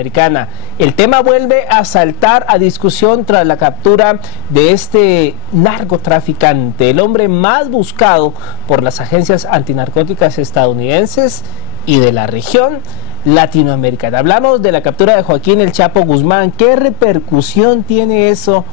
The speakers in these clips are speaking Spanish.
Americana. El tema vuelve a saltar a discusión tras la captura de este narcotraficante, el hombre más buscado por las agencias antinarcóticas estadounidenses y de la región latinoamericana. Hablamos de la captura de Joaquín El Chapo Guzmán. ¿Qué repercusión tiene eso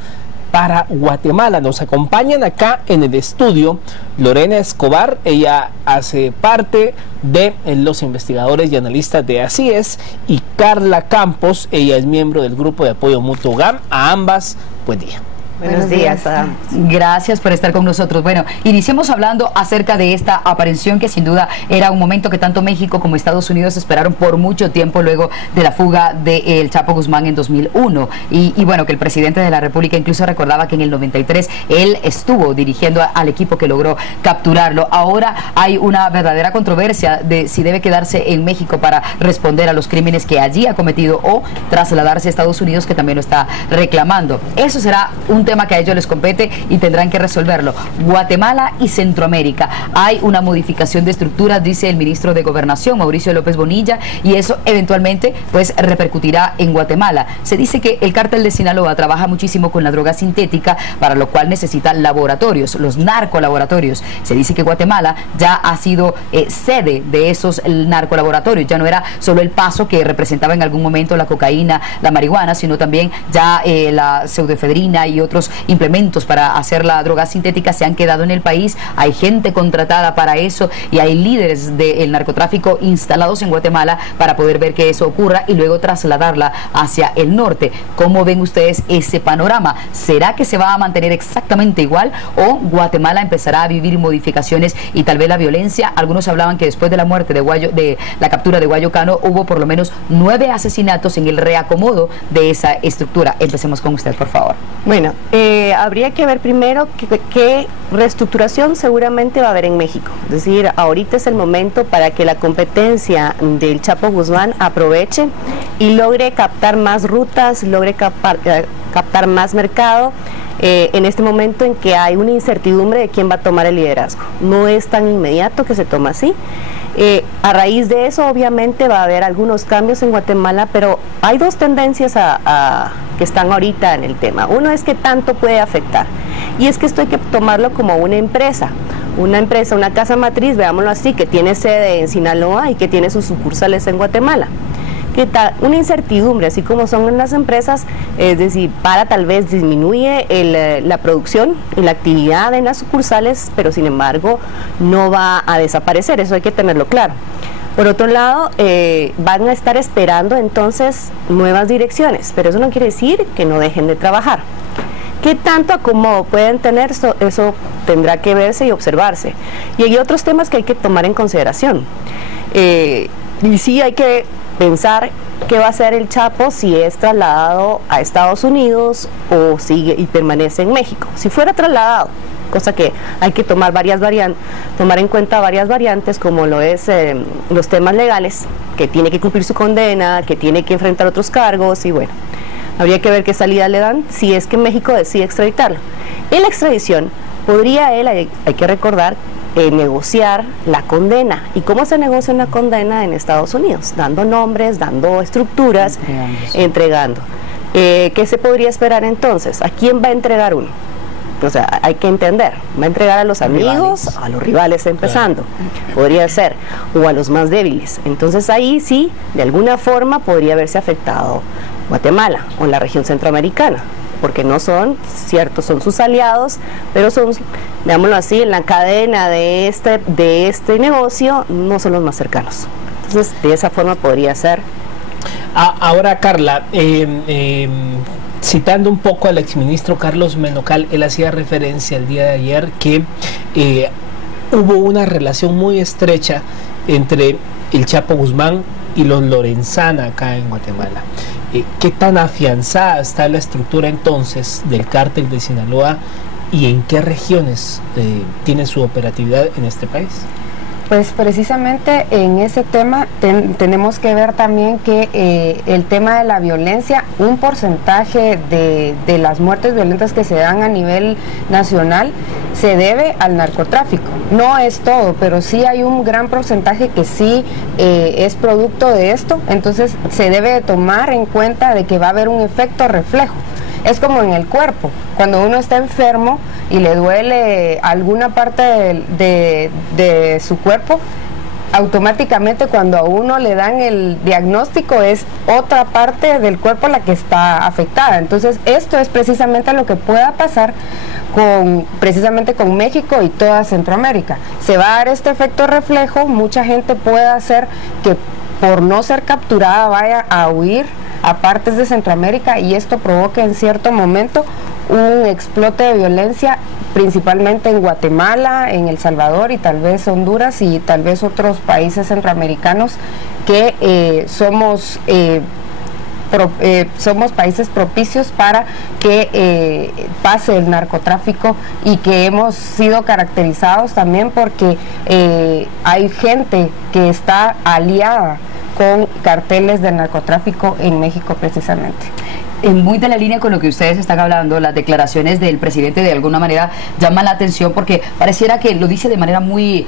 para Guatemala? Nos acompañan acá en el estudio Lorena Escobar, ella hace parte de los investigadores y analistas de Así Es, y Carla Campos, ella es miembro del grupo de apoyo mutuo GAM. A ambas, buen día. Buenos días. Gracias por estar con nosotros. Bueno, iniciemos hablando acerca de esta aprehensión que sin duda era un momento que tanto México como Estados Unidos esperaron por mucho tiempo luego de la fuga de El Chapo Guzmán en 2001. Y bueno, que el presidente de la República incluso recordaba que en el 93 él estuvo dirigiendo al equipo que logró capturarlo. Ahora hay una verdadera controversia de si debe quedarse en México para responder a los crímenes que allí ha cometido o trasladarse a Estados Unidos, que también lo está reclamando. Eso será un tema que a ellos les compete y tendrán que resolverlo. Guatemala y Centroamérica. Hay una modificación de estructuras, dice el ministro de Gobernación, Mauricio López Bonilla, y eso eventualmente pues repercutirá en Guatemala. Se dice que el cártel de Sinaloa trabaja muchísimo con la droga sintética, para lo cual necesita laboratorios, los narcolaboratorios. Se dice que Guatemala ya ha sido sede de esos narcolaboratorios. Ya no era solo el Paso, que representaba en algún momento la cocaína, la marihuana, sino también ya la pseudoefedrina y otros implementos para hacer la droga sintética se han quedado en el país. Hay gente contratada para eso y hay líderes del narcotráfico instalados en Guatemala para poder ver que eso ocurra y luego trasladarla hacia el norte. ¿Cómo ven ustedes ese panorama? ¿Será que se va a mantener exactamente igual o Guatemala empezará a vivir modificaciones y tal vez la violencia? Algunos hablaban que después de la muerte de la captura de Guayo Cano hubo por lo menos 9 asesinatos en el reacomodo de esa estructura. Empecemos con usted, por favor. Bueno, habría que ver primero qué reestructuración seguramente va a haber en México. Es decir, ahorita es el momento para que la competencia del Chapo Guzmán aproveche y logre captar más rutas, logre captar más mercado. En este momento en que hay una incertidumbre de quién va a tomar el liderazgo. No es tan inmediato que se toma así. A raíz de eso obviamente va a haber algunos cambios en Guatemala, pero hay dos tendencias que están ahorita en el tema. Uno es que tanto puede afectar, y es que esto hay que tomarlo como una empresa, una casa matriz, veámoslo así, que tiene sede en Sinaloa y que tiene sus sucursales en Guatemala. Que una incertidumbre, así como son en las empresas, es decir, tal vez disminuye la producción y la actividad en las sucursales, pero sin embargo no va a desaparecer, eso hay que tenerlo claro. Por otro lado, van a estar esperando entonces nuevas direcciones, pero eso no quiere decir que no dejen de trabajar. ¿Qué tanto acomodo pueden tener? Eso tendrá que verse y observarse. Y hay otros temas que hay que tomar en consideración. Y sí hay que pensar qué va a hacer el Chapo si es trasladado a Estados Unidos o sigue y permanece en México. Si fuera trasladado, cosa que hay que tomar en cuenta varias variantes, como lo es los temas legales, que tiene que cumplir su condena, que tiene que enfrentar otros cargos, y bueno, habría que ver qué salida le dan si es que México decide extraditarlo. En la extradición podría él, hay que recordar, negociar la condena. ¿Y cómo se negocia una condena en Estados Unidos? Dando nombres, dando estructuras, entregando. ¿Qué se podría esperar entonces? ¿A quién va a entregar uno? O sea, hay que entender, va a entregar a los amigos, a los rivales empezando, podría ser, o a los más débiles. Entonces ahí sí, de alguna forma podría haberse afectado Guatemala o la región centroamericana, porque no son, cierto, son sus aliados, pero son, veámoslo así, en la cadena de este negocio no son los más cercanos. Entonces, de esa forma podría ser. Ahora, Carla, citando un poco al exministro Carlos Menocal, él hacía referencia el día de ayer que hubo una relación muy estrecha entre el Chapo Guzmán y los Lorenzana acá en Guatemala. ¿Qué tan afianzada está la estructura entonces del cártel de Sinaloa y en qué regiones tiene su operatividad en este país? Pues precisamente en ese tema tenemos que ver también que el tema de la violencia, un porcentaje de las muertes violentas que se dan a nivel nacional se debe al narcotráfico. No es todo, pero sí hay un gran porcentaje que sí es producto de esto, entonces se debe de tomar en cuenta de que va a haber un efecto reflejo. Es como en el cuerpo, cuando uno está enfermo y le duele alguna parte de su cuerpo, automáticamente cuando a uno le dan el diagnóstico es otra parte del cuerpo la que está afectada. Entonces esto es precisamente lo que pueda pasar precisamente con México y toda Centroamérica. Se va a dar este efecto reflejo, mucha gente puede hacer que por no ser capturada vaya a huir a partes de Centroamérica y esto provoca en cierto momento un explote de violencia, principalmente en Guatemala, en El Salvador y tal vez Honduras y tal vez otros países centroamericanos que somos países propicios para que pase el narcotráfico y que hemos sido caracterizados también porque hay gente que está aliada con carteles de narcotráfico en México precisamente. Muy de la línea con lo que ustedes están hablando, las declaraciones del presidente de alguna manera llaman la atención porque pareciera que lo dice de manera muy,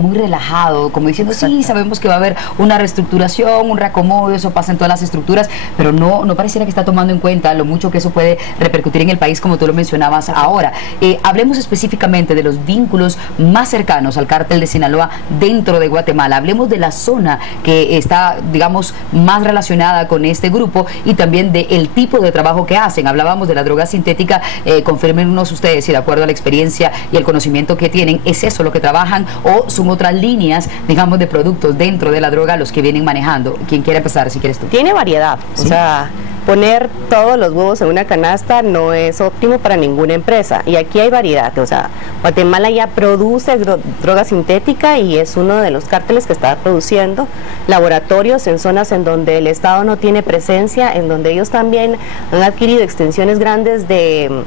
muy relajado, como diciendo, sí, sabemos que va a haber una reestructuración, un reacomodo, eso pasa en todas las estructuras, pero no pareciera que está tomando en cuenta lo mucho que eso puede repercutir en el país, como tú lo mencionabas ahora. Hablemos específicamente de los vínculos más cercanos al cártel de Sinaloa dentro de Guatemala, hablemos de la zona que está, digamos, más relacionada con este grupo y también del tipo de trabajo que hacen. Hablábamos de la droga sintética, confírmenos ustedes si de acuerdo a la experiencia y el conocimiento que tienen, ¿es eso lo que trabajan o son otras líneas, digamos, de productos dentro de la droga los que vienen manejando? ¿Quién quiere empezar? Si quieres tú. Tiene variedad, ¿sí? O sea, poner todos los huevos en una canasta no es óptimo para ninguna empresa y aquí hay variedad, o sea, Guatemala ya produce droga sintética y es uno de los cárteles que está produciendo laboratorios en zonas en donde el Estado no tiene presencia, en donde ellos también han adquirido extensiones grandes de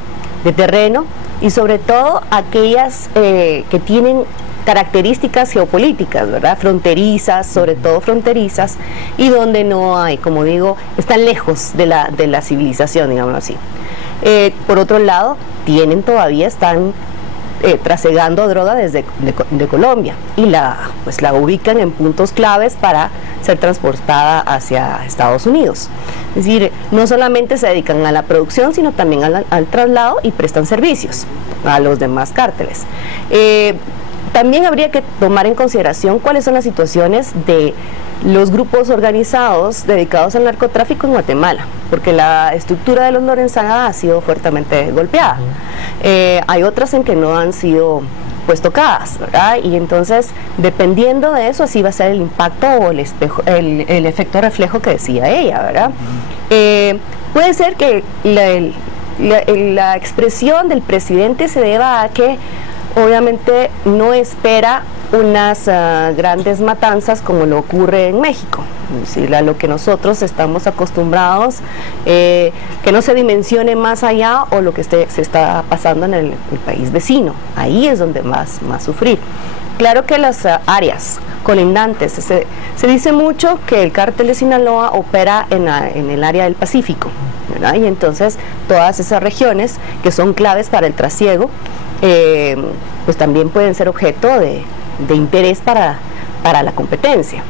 terreno y sobre todo aquellas que tienen características geopolíticas, ¿verdad? Fronterizas, sobre todo fronterizas, y donde no hay, como digo, están lejos de la civilización, digámoslo así. Por otro lado, están trasegando droga desde de Colombia y la ubican en puntos claves para ser transportada hacia Estados Unidos. Es decir, no solamente se dedican a la producción, sino también al traslado y prestan servicios a los demás cárteles. También habría que tomar en consideración cuáles son las situaciones de los grupos organizados dedicados al narcotráfico en Guatemala, porque la estructura de los Lorenzana ha sido fuertemente golpeada. Hay otras en que no han sido pues tocadas, ¿verdad? Y entonces, dependiendo de eso, así va a ser el impacto o el efecto reflejo que decía ella, ¿verdad? Puede ser que la expresión del presidente se deba a que obviamente no espera unas grandes matanzas como lo ocurre en México, es decir, a lo que nosotros estamos acostumbrados, que no se dimensione más allá o lo que se está pasando en el país vecino. Ahí es donde más sufrir. Claro que las áreas colindantes, se dice mucho que el cártel de Sinaloa opera en el área del Pacífico, ¿verdad? Y entonces todas esas regiones que son claves para el trasiego, pues también pueden ser objeto de interés para la competencia.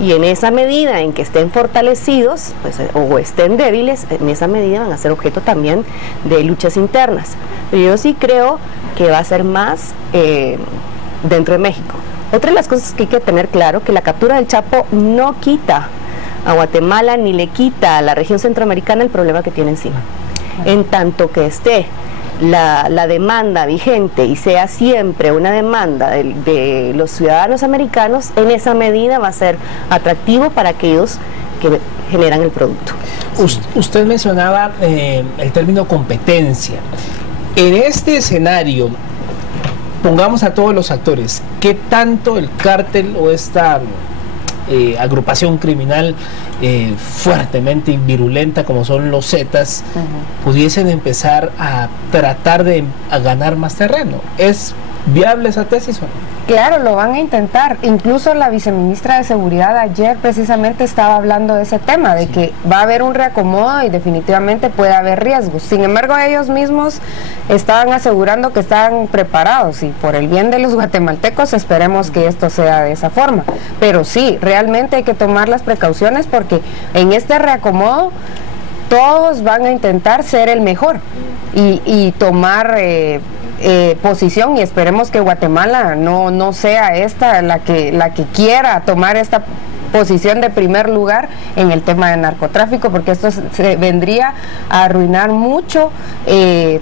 Y en esa medida en que estén fortalecidos pues, o estén débiles, en esa medida van a ser objeto también de luchas internas. Pero yo sí creo que va a ser más dentro de México. Otra de las cosas que hay que tener claro, que la captura del Chapo no quita a Guatemala ni le quita a la región centroamericana el problema que tiene encima. En tanto que esté la demanda vigente y sea siempre una demanda de los ciudadanos americanos, en esa medida va a ser atractivo para aquellos que generan el producto. Usted mencionaba el término competencia. En este escenario, pongamos a todos los actores, ¿qué tanto el cártel o esta agrupación criminal fuertemente virulenta como son los Zetas pudiesen empezar a tratar de ganar más terreno? ¿Es viable esa tesis o no? Claro, lo van a intentar. Incluso la viceministra de Seguridad ayer precisamente estaba hablando de ese tema, de que va a haber un reacomodo y definitivamente puede haber riesgos. Sin embargo, ellos mismos estaban asegurando que están preparados y por el bien de los guatemaltecos esperemos que esto sea de esa forma. Pero sí, realmente hay que tomar las precauciones porque en este reacomodo todos van a intentar ser el mejor y tomar posición, y esperemos que Guatemala no sea esta la que quiera tomar esta posición de primer lugar en el tema de narcotráfico, porque esto se vendría a arruinar mucho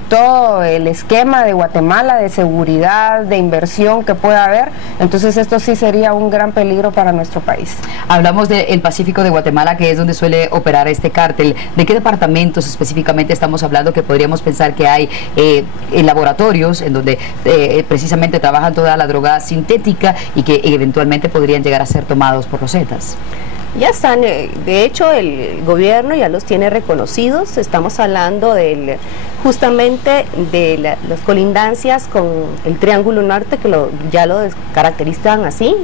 todo el esquema de Guatemala de seguridad, de inversión que pueda haber. Entonces esto sí sería un gran peligro para nuestro país. Hablamos del Pacífico de Guatemala, que es donde suele operar este cártel. ¿De qué departamentos específicamente estamos hablando, que podríamos pensar que hay laboratorios en donde precisamente trabajan toda la droga sintética y que eventualmente podrían llegar a ser tomados por los Zetas? Ya están, de hecho el gobierno ya los tiene reconocidos. Estamos hablando justamente de las colindancias con el Triángulo Norte, que ya lo caracterizan así,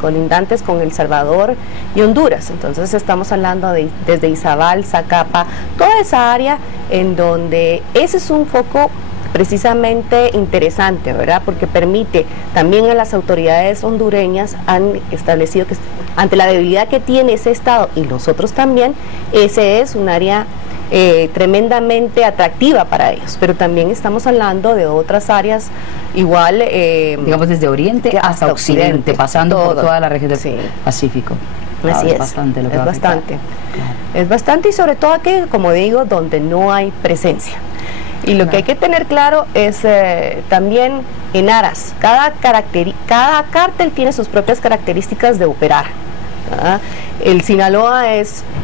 colindantes con El Salvador y Honduras. Entonces estamos hablando desde Izabal, Zacapa, toda esa área en donde ese es un foco precisamente interesante, ¿verdad? Porque permite también a las autoridades hondureñas, han establecido que ante la debilidad que tiene ese estado y nosotros también, ese es un área tremendamente atractiva para ellos, pero también estamos hablando de otras áreas igual, digamos desde Oriente hasta Occidente, pasando por toda la región del Pacífico. Así es bastante lo que es bastante, claro. Es bastante, y sobre todo aquí, como digo, donde no hay presencia. Y lo que hay que tener claro es también en aras, cada cártel tiene sus propias características de operar, ¿verdad? El Sinaloa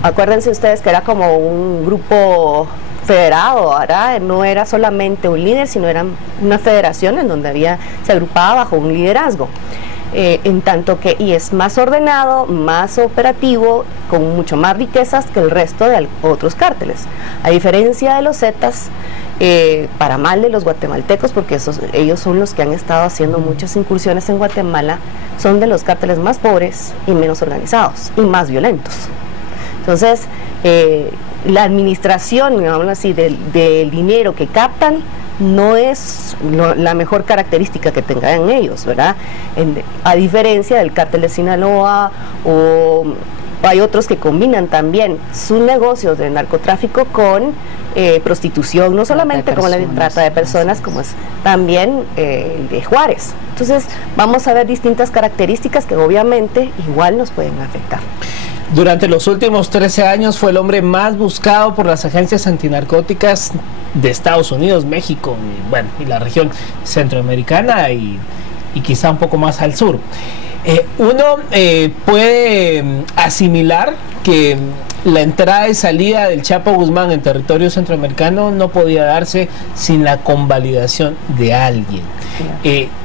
acuérdense ustedes que era como un grupo federado, ¿verdad? No era solamente un líder, sino era una federación en donde se agrupaba bajo un liderazgo. En tanto que, y es más ordenado, más operativo, con mucho más riquezas que el resto de otros cárteles. A diferencia de los Zetas, para mal de los guatemaltecos, porque ellos son los que han estado haciendo muchas incursiones en Guatemala, son de los cárteles más pobres y menos organizados y más violentos. Entonces, la administración, digamos así, del dinero que captan no es la mejor característica que tengan ellos, ¿verdad? A diferencia del cártel de Sinaloa, o hay otros que combinan también sus negocios de narcotráfico con prostitución, no solamente como la trata de personas, como es también el de Juárez. Entonces vamos a ver distintas características que obviamente igual nos pueden afectar. Durante los últimos 13 años fue el hombre más buscado por las agencias antinarcóticas de Estados Unidos, México y la región centroamericana y quizá un poco más al sur. Uno puede asimilar que la entrada y salida del Chapo Guzmán en territorio centroamericano no podía darse sin la convalidación de alguien.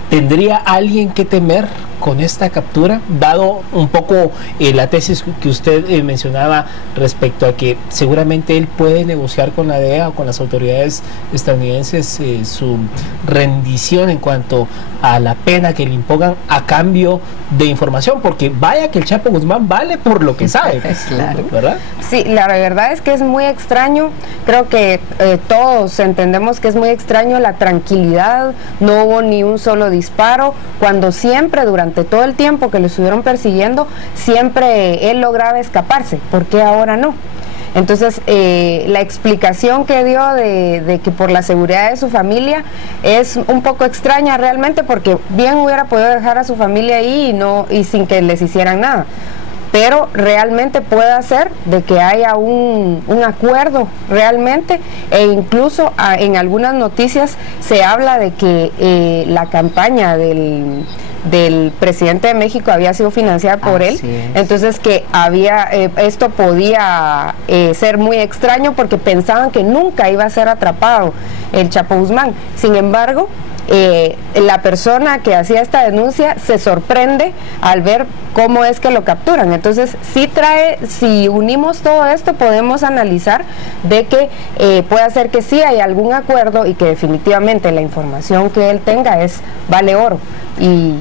¿Tendría alguien que temer con esta captura, dado un poco la tesis que usted mencionaba respecto a que seguramente él puede negociar con la DEA o con las autoridades estadounidenses su rendición en cuanto a la pena que le impongan a cambio de información? Porque vaya que el Chapo Guzmán vale por lo que sabe, claro, ¿verdad? Sí, la verdad es que es muy extraño. Creo que todos entendemos que es muy extraño la tranquilidad. No hubo ni un solo disparo, cuando siempre durante todo el tiempo que lo estuvieron persiguiendo, siempre él lograba escaparse. ¿Por qué ahora no? Entonces, la explicación que dio de que por la seguridad de su familia es un poco extraña realmente, porque bien hubiera podido dejar a su familia ahí y sin que les hicieran nada. Pero realmente puede ser de que haya un acuerdo realmente, e incluso en algunas noticias se habla de que la campaña del presidente de México había sido financiada por él. Entonces que esto podía ser muy extraño, porque pensaban que nunca iba a ser atrapado el Chapo Guzmán. Sin embargo, la persona que hacía esta denuncia se sorprende al ver cómo es que lo capturan. Entonces si unimos todo esto, podemos analizar de que puede ser que sí hay algún acuerdo y que definitivamente la información que él tenga vale oro, y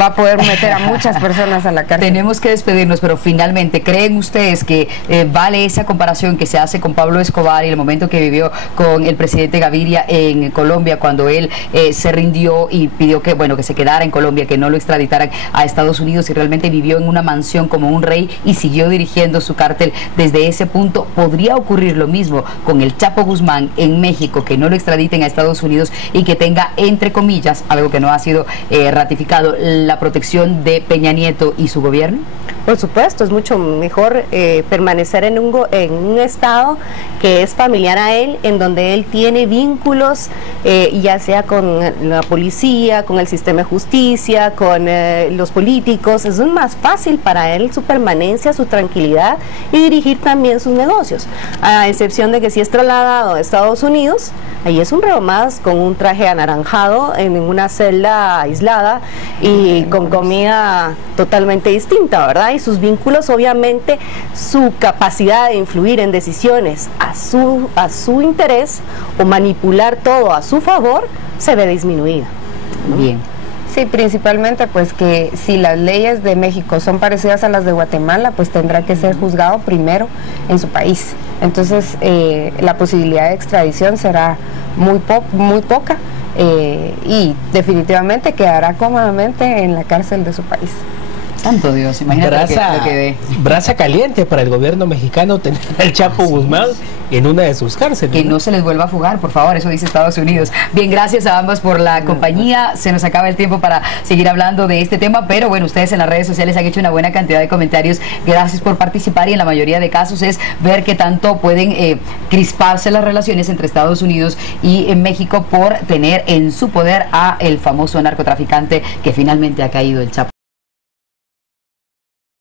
va a poder meter a muchas personas a la cárcel. Tenemos que despedirnos, pero finalmente, ¿creen ustedes que vale esa comparación que se hace con Pablo Escobar y el momento que vivió con el presidente Gaviria en Colombia, cuando él se rindió y pidió que, bueno, que se quedara en Colombia, que no lo extraditaran a Estados Unidos, y realmente vivió en una mansión como un rey y siguió dirigiendo su cártel desde ese punto? ¿Podría ocurrir lo mismo con el Chapo Guzmán en México, que no lo extraditen a Estados Unidos y que tenga, entre comillas, algo que no ha sido ratificado, la protección de Peña Nieto y su gobierno? Por supuesto, es mucho mejor permanecer en un estado que es familiar a él, en donde él tiene vínculos, ya sea con la policía, con el sistema de justicia, con los políticos. Es más fácil para él su permanencia, su tranquilidad y dirigir también sus negocios, a excepción de que si es trasladado a Estados Unidos, ahí es un reo más con un traje anaranjado en una celda aislada y con comida totalmente distinta, ¿verdad? Y sus vínculos, obviamente, su capacidad de influir en decisiones a su interés o manipular todo a su favor se ve disminuida, ¿no? Bien. Sí, principalmente pues que si las leyes de México son parecidas a las de Guatemala, pues tendrá que ser juzgado primero en su país. Entonces la posibilidad de extradición será muy poca y definitivamente quedará cómodamente en la cárcel de su país. Santo Dios, imagínate lo que ve. Brasa caliente para el gobierno mexicano tener al Chapo Guzmán en una de sus cárceles. Que no se les vuelva a fugar, por favor, eso dice Estados Unidos. Bien, gracias a ambas por la compañía. Se nos acaba el tiempo para seguir hablando de este tema, pero bueno, ustedes en las redes sociales han hecho una buena cantidad de comentarios. Gracias por participar, y en la mayoría de casos es ver qué tanto pueden crisparse las relaciones entre Estados Unidos y México por tener en su poder a el famoso narcotraficante que finalmente ha caído, el Chapo.